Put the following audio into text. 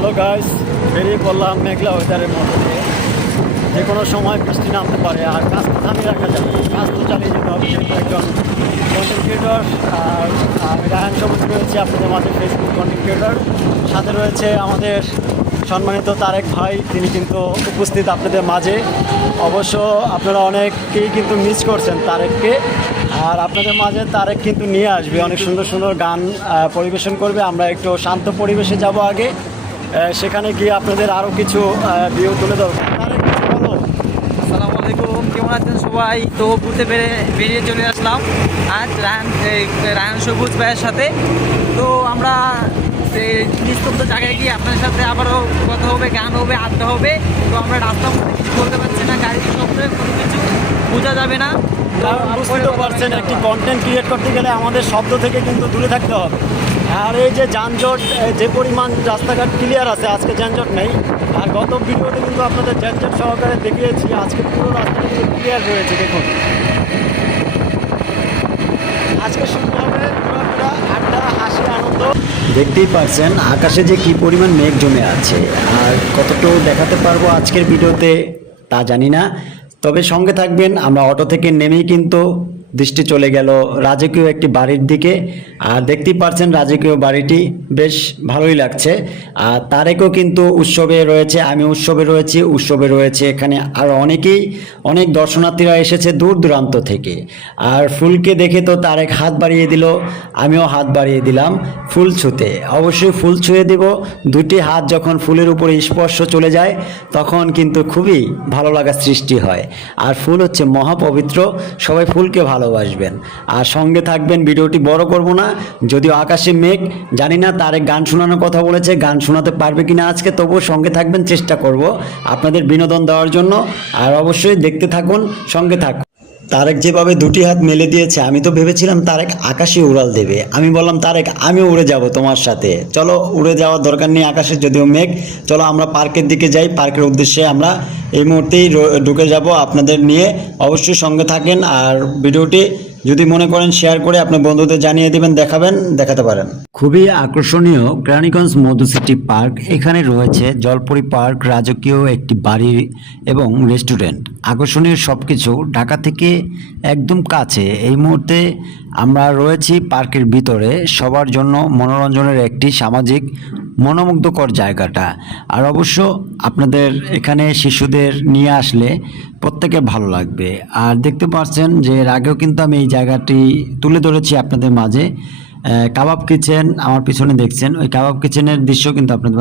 Hello guys, বেরিয়ে পড়লাম মেঘলা ওয়েদারের মধ্যে দিয়ে। যে কোনো সময় বৃষ্টি নামতে পারে, আর কাজ তো থামিয়ে রাখা যাবে, কাজ তো চালিয়ে যেতে হবে। যেহেতু একজন কন্টেন্ট ক্রিয়েটর, আর আমি রায়হান সবুজ রয়েছে আপনাদের মাঝে, ফেসবুক কন্টেন্ট ক্রিয়েটর। সাথে রয়েছে আমাদের সম্মানিত তারেক ভাই, তিনি কিন্তু উপস্থিত আপনাদের মাঝে। অবশ্য আপনারা অনেকেই কিন্তু মিস করছেন তারেককে, আর আপনাদের মাঝে তারেক কিন্তু নিয়ে আসবে অনেক সুন্দর সুন্দর গান পরিবেশন করবে। আমরা একটু শান্ত পরিবেশে যাব আগে, সেখানে গিয়ে আপনাদের আরও কিছু ভিউ তুলে ধরবো। তারেক, বলো। আসসালামু আলাইকুম, কেমন আছেন সবাই? তো ঘুরতে বেরিয়ে চলে আসলাম আজ রায়হান সবুজ ভাইয়ের সাথে। তো আমরা নিস্তব্ধ জায়গায় গিয়ে আপনাদের সাথে আবারও কথা হবে, গান হবে, আড্ডা হবে। তো আমরা রাস্তার মধ্যে কিছু বলতে পারছি না, গাড়ির শব্দে কোনো কিছু বোঝা যাবে না। কারণ বুঝতে তো পারছেন, একটি কন্টেন্ট ক্রিয়েট করতে গেলে আমাদের শব্দ থেকে কিন্তু দূরে থাকতে হবে। আর এই যে যানজট, যে পরিমাণ রাস্তাঘাট ক্লিয়ার আছে, আজকে যানজট নেই। আর গত ভিডিওতে কিন্তু আপনাদের যানজট সহকারে দেখিয়েছি, আজকে পুরো রাস্তাটা কিন্তু ক্লিয়ার রয়েছে। দেখুন, আজকে শুরু হবে ঘোরাফেরা, আড্ডা, হাসি, আনন্দ। দেখতেই পারছেন আকাশে যে কি পরিমাণ মেঘ জমে আছে, আর কতটুকু দেখাতে পারবো আজকের ভিডিওতে তা জানি না। তবে সঙ্গে থাকবেন। আমরা অটো থেকে নেমেই কিন্তু দৃষ্টি চলে গেল রাজকীয় একটি বাড়ির দিকে। আর দেখতেই পারছেন রাজকীয় বাড়িটি বেশ ভালোই লাগছে। আর তারেকও কিন্তু উৎসবে রয়েছে, আমি উৎসবে রয়েছি, উৎসবে রয়েছে এখানে আর অনেক দর্শনার্থীরা এসেছে দূর দূরান্ত থেকে। আর ফুলকে দেখে তো তারেক হাত বাড়িয়ে দিল, আমিও হাত বাড়িয়ে দিলাম ফুল ছুঁতে। অবশ্যই ফুল ছুঁয়ে দেব। দুটি হাত যখন ফুলের উপরে স্পর্শ চলে যায়, তখন কিন্তু খুবই ভালো লাগার সৃষ্টি হয়। আর ফুল হচ্ছে মহাপবিত্র, সবাই ফুলকে ভালোবাসবেন আর সঙ্গে থাকবেন। ভিডিওটি বড় করব না, যদিও আকাশে মেঘ, জানি না তারেক গান শোনানোর কথা বলেছে, গান শোনাতে পারবে কিনা আজকে, তবুও সঙ্গে থাকবেন, চেষ্টা করব আপনাদের বিনোদন দেওয়ার জন্য। আর অবশ্যই দেখতে থাকুন, সঙ্গে থাকুন। তারেক যেভাবে দুটি হাত মেলে দিয়েছে, আমি তো ভেবেছিলাম তারেক আকাশে উড়াল দেবে। আমি বললাম তারেক, আমিও উড়ে যাব তোমার সাথে, চলো। উড়ে যাওয়ার দরকার নেই আকাশে, যদিও মেঘ। চলো আমরা পার্কের দিকে যাই, পার্কের উদ্দেশ্যে আমরা এই মুহূর্তেই ঢুকে যাব আপনাদের নিয়ে। অবশ্যই সঙ্গে থাকেন, আর ভিডিওটি যদি মনে করেন শেয়ার করে আপনার বন্ধুদের জানিয়ে দেবেন, দেখাতে পারেন। খুবই আকর্ষণীয় কেরানীগঞ্জ মধু সিটি পার্ক। এখানে রয়েছে জলপরি পার্ক, রাজকীয় একটি বাড়ি এবং রেস্টুরেন্ট। আকর্ষণীয় সব কিছু ঢাকা থেকে একদম কাছে। এই মুহূর্তে আমরা রয়েছি পার্কের ভিতরে, সবার জন্য মনোরঞ্জনের একটি সামাজিক মনোমুগ্ধকর জায়গাটা। আর অবশ্য আপনাদের এখানে শিশুদের নিয়ে আসলে প্রত্যেকের ভালো লাগবে। আর দেখতে পাচ্ছেন যে এর আগেও কিন্তু আমি এই জায়গাটি তুলে ধরেছি আপনাদের মাঝে। কাবাব কিচেন আমার পিছনে দেখছেন, ওই কাবাব কিচেনের দৃশ্য কিন্তু আপনাদের